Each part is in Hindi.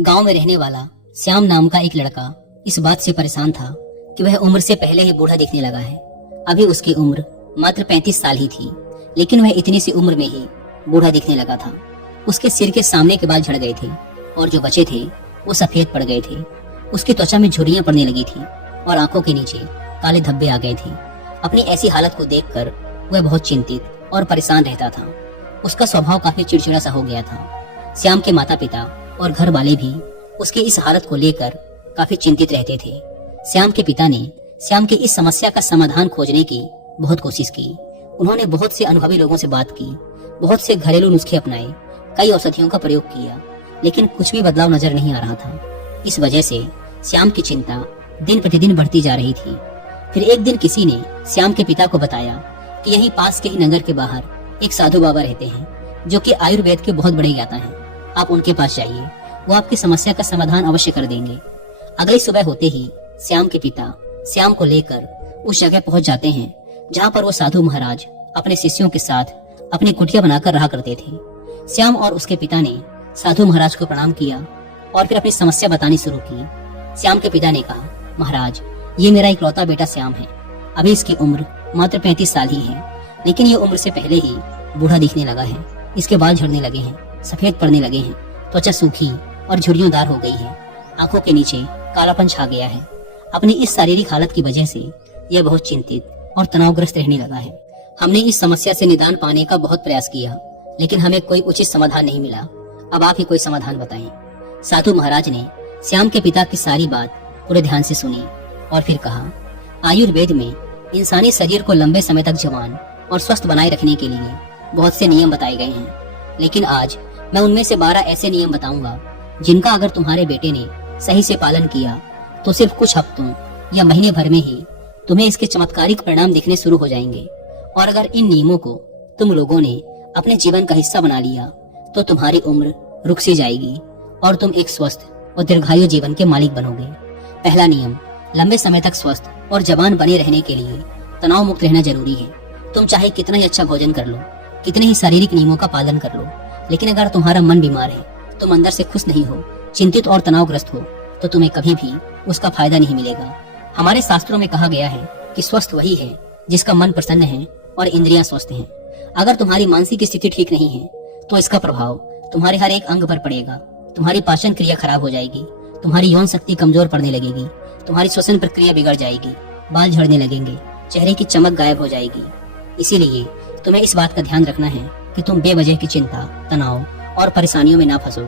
गांव में रहने वाला श्याम नाम का एक लड़का इस बात से परेशान था कि वह उम्र से पहले ही बूढ़ा दिखने लगा है। अभी उसकी उम्र मात्र 35 साल ही थी, लेकिन वह इतनी सी उम्र में ही बूढ़ा दिखने लगा था। उसके सिर के सामने के बाल झड़ गए थे और जो बचे थे वो सफेद पड़ गए थे। उसकी त्वचा में झुर्रियां पड़ने लगी थी और आंखों के नीचे काले धब्बे आ गए थे। अपनी ऐसी हालत को देखकर वह बहुत चिंतित और परेशान रहता था। उसका स्वभाव काफी चिड़चिड़ा सा हो गया था। श्याम के माता पिता और घर वाले भी उसकी इस हालत को लेकर काफी चिंतित रहते थे। श्याम के पिता ने श्याम की इस समस्या का समाधान खोजने की बहुत कोशिश की। उन्होंने बहुत से अनुभवी लोगों से बात की, बहुत से घरेलू नुस्खे अपनाए, कई औषधियों का प्रयोग किया, लेकिन कुछ भी बदलाव नजर नहीं आ रहा था। इस वजह से श्याम की चिंता दिन प्रतिदिन बढ़ती जा रही थी। फिर एक दिन किसी ने श्याम के पिता को बताया कि यहीं पास के ही नगर के बाहर एक साधु बाबा रहते हैं, जो कि आयुर्वेद के बहुत बड़े ज्ञाता हैं। आप उनके पास जाइए, वो आपकी समस्या का समाधान अवश्य कर देंगे। अगली सुबह होते ही श्याम के पिता श्याम को लेकर उस जगह पहुंच जाते हैं जहां पर वो साधु महाराज अपने शिष्यों के साथ अपनी कुटिया बनाकर रहा करते थे। श्याम और उसके पिता ने साधु महाराज को प्रणाम किया और फिर अपनी समस्या बतानी शुरू की। श्याम के पिता ने कहा, महाराज, ये मेरा इकलौता बेटा श्याम है। अभी इसकी उम्र मात्र 35 साल ही है, लेकिन ये उम्र से पहले ही बूढ़ा दिखने लगा है। इसके बाल झड़ने लगे हैं, सफेद पड़ने लगे हैं, त्वचा सूखी और झुर्रियोंदार हो गई है, आंखों के नीचे कालापन छा गया है। अपनी इस शारीरिक हालत की वजह से यह बहुत चिंतित और तनावग्रस्त रहने लगा है। हमने इस समस्या से निदान पाने का बहुत प्रयास किया, लेकिन हमें कोई उचित समाधान नहीं मिला। अब आप ही कोई समाधान बताएं। साधु महाराज ने श्याम के पिता की सारी बात पूरे ध्यान से सुनी और फिर कहा, आयुर्वेद में इंसानी शरीर को लंबे समय तक जवान और स्वस्थ बनाए रखने के लिए बहुत से नियम बताए गए हैं, लेकिन आज मैं उनमें से 12 ऐसे नियम बताऊंगा जिनका अगर तुम्हारे बेटे ने सही से पालन किया तो सिर्फ कुछ हफ्तों या महीने भर में ही तुम्हें इसके चमत्कारिक परिणाम दिखने शुरू हो जाएंगे। और अगर इन नियमों को तुम लोगों ने अपने जीवन का हिस्सा बना लिया तो तुम्हारी उम्र रुक सी जाएगी और तुम एक स्वस्थ और दीर्घायु जीवन के मालिक बनोगे। पहला नियम, लंबे समय तक स्वस्थ और जवान बने रहने के लिए तनाव मुक्त रहना जरूरी है। तुम चाहे कितना ही अच्छा भोजन कर लो, कितने ही शारीरिक नियमों का पालन कर लो, लेकिन अगर तुम्हारा मन बीमार है, तुम अंदर से खुश नहीं हो, चिंतित और तनावग्रस्त हो, तो तुम्हें कभी भी उसका फायदा नहीं मिलेगा। हमारे शास्त्रों में कहा गया है कि स्वस्थ वही है जिसका मन प्रसन्न है और इंद्रियां स्वस्थ हैं। अगर तुम्हारी मानसिक स्थिति ठीक नहीं है तो इसका प्रभाव तुम्हारे हर एक अंग पर पड़ेगा। तुम्हारी पाचन क्रिया खराब हो जाएगी, तुम्हारी यौन शक्ति कमजोर पड़ने लगेगी, तुम्हारी श्वसन प्रक्रिया बिगड़ जाएगी, बाल झड़ने लगेंगे, चेहरे की चमक गायब हो जाएगी। इसीलिए तुम्हें इस बात का ध्यान रखना है कि तुम बेवजह की चिंता, तनाव और परेशानियों में ना फंसो।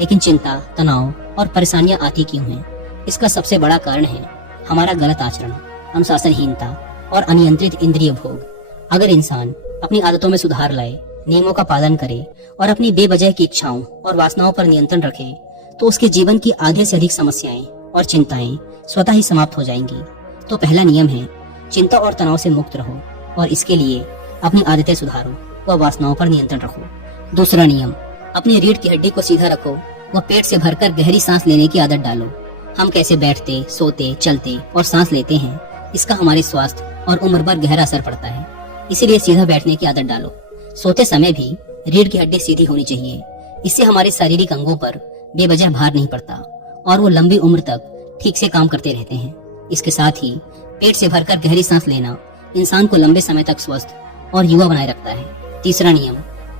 लेकिन चिंता, तनाव और परेशानियां आती क्यों हैं? इसका सबसे बड़ा कारण है हमारा गलत आचरण, अनुशासनहीनता और अनियंत्रित इंद्रिय भोग। अगर इंसान अपनी आदतों में सुधार लाए, नियमों का पालन करे और अपनी बेवजह की इच्छाओं और वासनाओं पर नियंत्रण रखे, तो उसके जीवन की आधे से अधिक समस्याएं और चिंताएं स्वतः ही समाप्त हो जाएंगी। तो पहला नियम है, चिंता और तनाव से मुक्त रहो और इसके लिए अपनी आदतें सुधारो व वासनाओं पर नियंत्रण रखो। दूसरा नियम, अपनी रीढ़ की हड्डी को सीधा रखो व पेट से भरकर गहरी सांस लेने की आदत डालो। हम कैसे बैठते, सोते, चलते और सांस लेते हैं, इसका हमारे स्वास्थ्य और उम्र पर गहरा असर पड़ता है। इसीलिए सीधा बैठने की आदत डालो। सोते समय भी रीढ़ की हड्डी सीधी होनी चाहिए। इससे हमारे शारीरिक अंगों पर बेवजह भार नहीं पड़ता और वो लंबी उम्र तक ठीक से काम करते रहते हैं। इसके साथ ही पेट से भरकर गहरी सांस लेना इंसान को लंबे समय तक स्वस्थ और युवा बनाए रखता है। तीसरा नियम,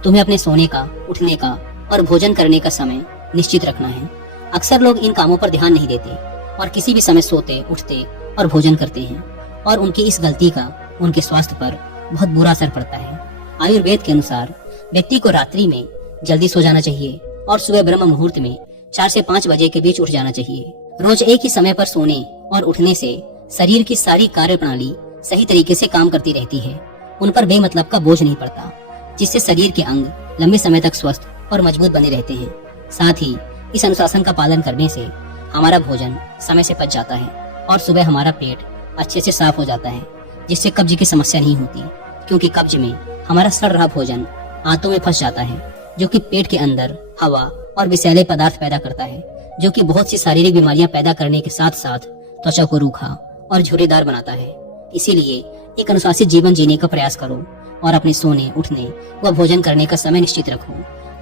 तुम्हें अपने सोने का, उठने का और भोजन करने का समय निश्चित रखना है। अक्सर लोग इन कामों पर ध्यान नहीं देते और किसी भी समय सोते, उठते और भोजन करते हैं और उनकी इस गलती का उनके स्वास्थ्य पर बहुत बुरा असर पड़ता है। आयुर्वेद के अनुसार व्यक्ति को रात्रि में जल्दी सो जाना चाहिए और सुबह ब्रह्म मुहूर्त में 4 से 5 बजे के बीच उठ जाना चाहिए। रोज एक ही समय पर सोने और उठने से शरीर की सारी कार्य प्रणाली सही तरीके से काम करती रहती है। उन पर बेमतलब का बोझ नहीं पड़ता, जिससे शरीर के अंग लंबे समय तक स्वस्थ और मजबूत बने रहते हैं। साथ ही इस अनुशासन का पालन करने से हमारा भोजन समय से पच जाता है और सुबह हमारा पेट अच्छे से साफ हो जाता है, जिससे कब्ज की समस्या नहीं होती, क्योंकि कब्ज में हमारा सड़ रहा भोजन आंतों में फंस जाता है, जो कि पेट के अंदर हवा और विषैले पदार्थ पैदा करता है, जो कि बहुत सी शारीरिक बीमारियां पैदा करने के साथ साथ त्वचा को रूखा और झुर्रीदार बनाता है। इसीलिए एक अनुशासित जीवन जीने का प्रयास करो और अपने सोने, उठने व भोजन करने का समय निश्चित रखो,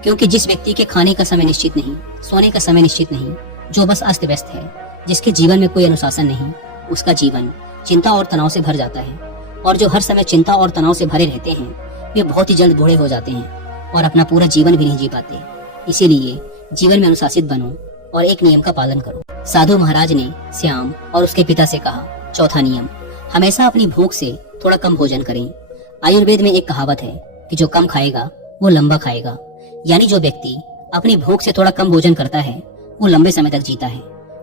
क्योंकि जिस व्यक्ति के खाने का समय निश्चित नहीं, सोने का समय निश्चित नहीं, जो बस अस्त व्यस्त है, जिसके जीवन में कोई अनुशासन नहीं, उसका जीवन चिंता और तनाव से भर जाता है। और जो हर समय चिंता और तनाव से भरे रहते हैं, वे बहुत ही जल्द बूढ़े हो जाते हैं और अपना पूरा जीवन भी नहीं जी पाते। इसीलिए जीवन में अनुशासित बनो और एक नियम का पालन करो। साधु महाराज ने श्याम और उसके पिता से कहा, चौथा नियम, हमेशा अपनी भूख से थोड़ा कम भोजन करें। आयुर्वेद में एक कहावत है कि जो कम खाएगा वो लंबा खाएगा, यानी जो व्यक्ति अपनी भूख से थोड़ा कम भोजन करता है वो लंबे समय तक जीता है।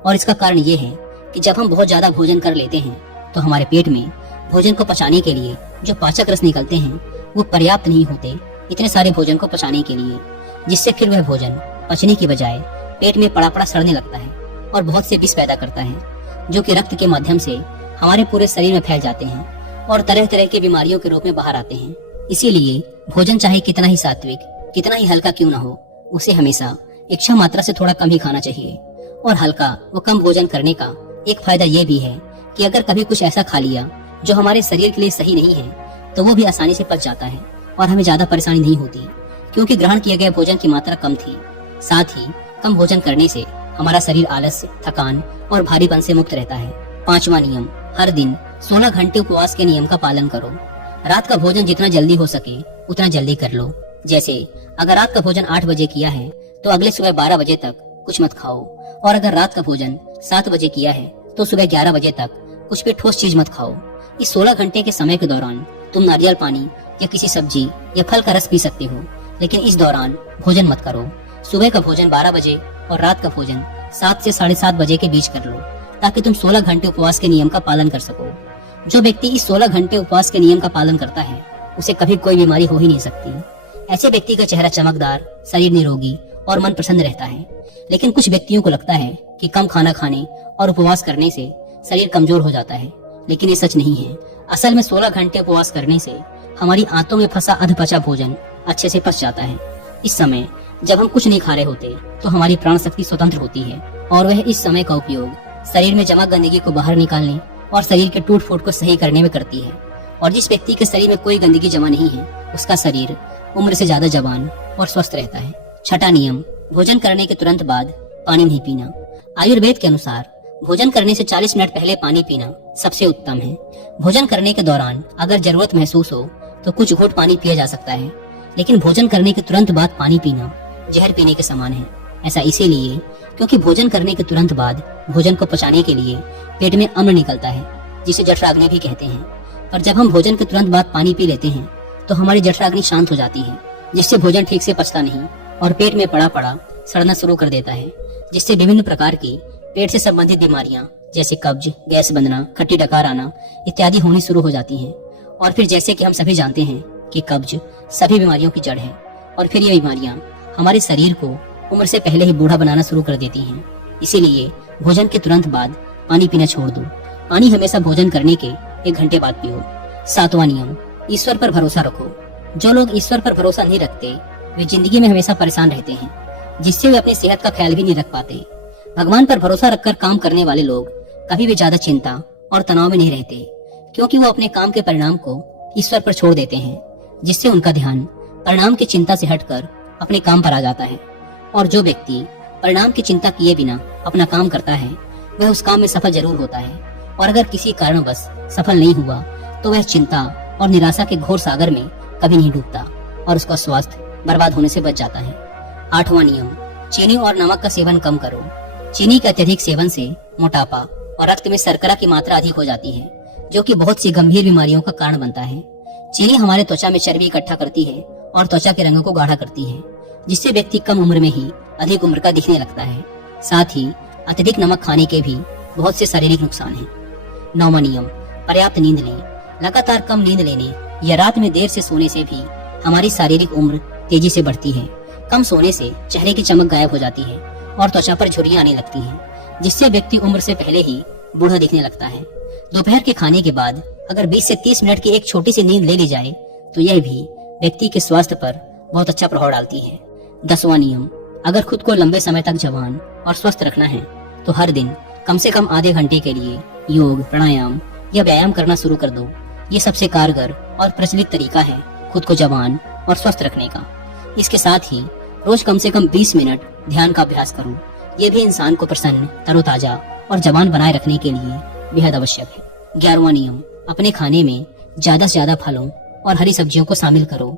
और इसका कारण ये है कि जब हम बहुत ज्यादा भोजन कर लेते हैं तो हमारे पेट में भोजन को पचाने के लिए जो पाचक रस निकलते हैं वो पर्याप्त नहीं होते इतने सारे भोजन को पचाने के लिए, जिससे फिर वह भोजन पचने की बजाय पेट में पड़ा पड़ा सड़ने लगता है और बहुत से विष पैदा करता है, जो कि रक्त के माध्यम से हमारे पूरे शरीर में फैल जाते हैं और तरह तरह की बीमारियों के रूप में बाहर आते हैं। इसीलिए भोजन चाहे कितना ही सात्विक, कितना ही हल्का क्यों न हो, उसे हमेशा इच्छा मात्रा से थोड़ा कम ही खाना चाहिए। और हल्का व कम भोजन करने का एक फायदा ये भी है कि अगर कभी कुछ ऐसा खा लिया जो हमारे शरीर के लिए सही नहीं है, तो वो भी आसानी से पच जाता है और हमें ज्यादा परेशानी नहीं होती, क्योंकि ग्रहण किए गए भोजन की मात्रा कम थी। साथ ही कम भोजन करने से हमारा शरीर आलस्य, थकान और भारीपन से मुक्त रहता है। पांचवा नियम, हर दिन 16 घंटे उपवास के नियम का पालन करो। रात का भोजन जितना जल्दी हो सके उतना जल्दी कर लो। जैसे अगर रात का भोजन 8 बजे किया है तो अगले सुबह 12 बजे तक कुछ मत खाओ, और अगर रात का भोजन 7 बजे किया है तो सुबह 11 बजे तक कुछ भी ठोस चीज मत खाओ। इस 16 घंटे के समय के दौरान तुम नारियल पानी या किसी सब्जी या फल का रस पी सकते हो, लेकिन इस दौरान भोजन मत करो। सुबह का भोजन 12 बजे और रात का भोजन 7 से 7:30 बजे के बीच कर लो, ताकि तुम 16 घंटे उपवास के नियम का पालन कर सको। जो व्यक्ति इस 16 घंटे उपवास के नियम का पालन करता है उसे कभी कोई बीमारी हो ही नहीं सकती। ऐसे व्यक्ति का चेहरा चमकदार, शरीर निरोगी और मन प्रसन्न रहता है। लेकिन कुछ व्यक्तियों को लगता है कि कम खाना खाने और उपवास करने से शरीर कमजोर हो जाता है, लेकिन ये सच नहीं है। असल में 16 घंटे उपवास करने से हमारी आंतों में फंसा अधपचा भोजन अच्छे से पच जाता है। इस समय जब हम कुछ नहीं खा रहे होते तो हमारी प्राण शक्ति स्वतंत्र होती है और वह इस समय का उपयोग शरीर में जमा गंदगी को बाहर निकालने और शरीर के टूट फूट को सही करने में करती है। और जिस व्यक्ति के शरीर में कोई गंदगी जमा नहीं है उसका शरीर उम्र से ज्यादा जवान और स्वस्थ रहता है। छठा नियम, भोजन करने के तुरंत बाद पानी नहीं पीना। आयुर्वेद के अनुसार भोजन करने से 40 मिनट पहले पानी पीना सबसे उत्तम है। भोजन करने के दौरान अगर जरूरत महसूस हो तो कुछ घूंट पानी पिया जा सकता है, लेकिन भोजन करने के तुरंत बाद पानी पीना जहर पीने के समान है। ऐसा इसीलिए क्योंकि भोजन करने के तुरंत बाद भोजन को पचाने के लिए पेट में अम्ल निकलता है, जिसे जठराग्नि भी कहते हैं। और जब हम भोजन के तुरंत बाद पानी पी लेते हैं तो हमारी जठराग्नि शांत हो जाती है, जिससे भोजन ठीक से पचता नहीं और पेट में पड़ा पड़ा सड़ना शुरू कर देता है, जिससे विभिन्न प्रकार की पेट से संबंधित बीमारियां जैसे कब्ज, गैस बनना, खट्टी डकार आना इत्यादि होनी शुरू हो जाती हैं। और फिर जैसे कि हम सभी जानते हैं कि कब्ज सभी बीमारियों की जड़ है, और फिर ये बीमारियां हमारे शरीर को उम्र से पहले ही बूढ़ा बनाना शुरू कर देती हैं। इसीलिए भोजन के तुरंत बाद पानी पीना छोड़ दो। पानी हमेशा भोजन करने के 1 घंटे बाद पियो। सातवां नियम, ईश्वर पर भरोसा रखो। जो लोग ईश्वर पर भरोसा नहीं रखते वे जिंदगी में हमेशा परेशान रहते हैं, जिससे वे अपनी सेहत का ख्याल भी नहीं रख पाते। भगवान पर भरोसा रखकर काम करने वाले लोग कभी भी ज्यादा चिंता और तनाव में नहीं रहते, क्योंकि वो अपने काम के परिणाम को ईश्वर पर छोड़ देते हैं, जिससे उनका ध्यान परिणाम की चिंता से हटकर अपने काम पर आ जाता है। और जो व्यक्ति परिणाम की चिंता किए बिना अपना काम करता है वह उस काम में सफल जरूर होता है, और अगर किसी कारणवश सफल नहीं हुआ तो वह चिंता और निराशा के घोर सागर में कभी नहीं डूबता और उसका स्वास्थ्य बर्बाद होने से बच जाता है। आठवां नियम, चीनी और नमक का सेवन कम करो। चीनी के अत्यधिक सेवन से मोटापा और रक्त में शर्करा की मात्रा अधिक हो जाती है, जो कि बहुत सी गंभीर बीमारियों का कारण बनता है। चीनी हमारे त्वचा में चर्बी इकट्ठा करती है और त्वचा के रंग को गाढ़ा करती है, जिससे व्यक्ति कम उम्र में ही अधिक उम्र का दिखने लगता है। साथ ही अत्यधिक नमक खाने के भी बहुत से शारीरिक नुकसान हैं। 9वां नियम, पर्याप्त नींद लें। लगातार कम नींद लेने या रात में देर से सोने से भी हमारी शारीरिक उम्र तेजी से बढ़ती है। कम सोने से चेहरे की चमक गायब हो जाती है और त्वचा पर झुर्रियां आने लगती हैं, जिससे व्यक्ति उम्र से पहले ही बूढ़ा दिखने लगता है। दोपहर के खाने के बाद अगर 20 से 30 मिनट की एक छोटी सी नींद ले ली जाए तो यह भी व्यक्ति के स्वास्थ्य पर बहुत अच्छा प्रभाव डालती है। 10वां नियम, अगर खुद को लंबे समय तक जवान और स्वस्थ रखना है तो हर दिन कम से कम आधे घंटे के लिए योग, प्राणायाम या व्यायाम करना शुरू कर दो। ये सबसे कारगर और प्रचलित तरीका है खुद को जवान और स्वस्थ रखने का। इसके साथ ही रोज कम से कम 20 मिनट ध्यान का अभ्यास करो। ये भी इंसान को प्रसन्न, तरोताजा और जवान बनाए रखने के लिए बेहद आवश्यक है। 11वां नियम, अपने खाने में ज्यादा से ज्यादा फलों और हरी सब्जियों को शामिल करो।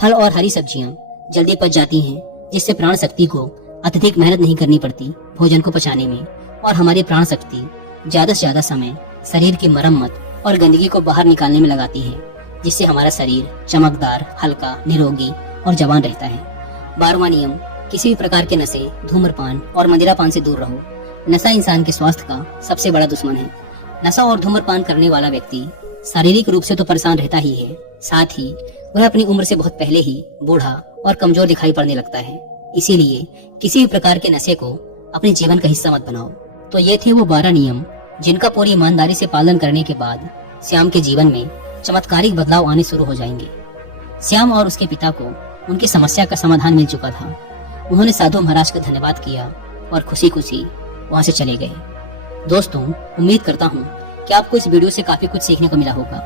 फल और हरी सब्जियां जल्दी पच जाती हैं, जिससे प्राण शक्ति को अत्यधिक मेहनत नहीं करनी पड़ती भोजन को पचाने में, और हमारी प्राण शक्ति ज्यादा से ज्यादा समय शरीर की मरम्मत और गंदगी को बाहर निकालने में लगाती है, जिससे हमारा शरीर चमकदार, हल्का, निरोगी और जवान रहता है। 12वां नियम, किसी भी प्रकार के नशे, धूम्रपान और मदिरापान से दूर रहो। नशा इंसान के स्वास्थ्य का सबसे बड़ा दुश्मन है। नशा और धूम्रपान करने वाला व्यक्ति शारीरिक रूप से तो परेशान रहता ही है, साथ ही वह अपनी उम्र से बहुत पहले ही बूढ़ा और कमजोर दिखाई पड़ने लगता है। इसीलिए किसी भी प्रकार के नशे को अपने जीवन का हिस्सा मत बनाओ। तो ये थे वो 12 नियम जिनका पूरी ईमानदारी से पालन करने के बाद श्याम के जीवन में चमत्कारिक बदलाव आने शुरू हो जाएंगे। श्याम और उसके पिता को उनकी समस्या का समाधान मिल चुका था। उन्होंने साधु महाराज का धन्यवाद किया और खुशी खुशी वहां से चले गए। दोस्तों, उम्मीद करता हूँ कि आपको इस वीडियो से काफी कुछ सीखने को मिला होगा।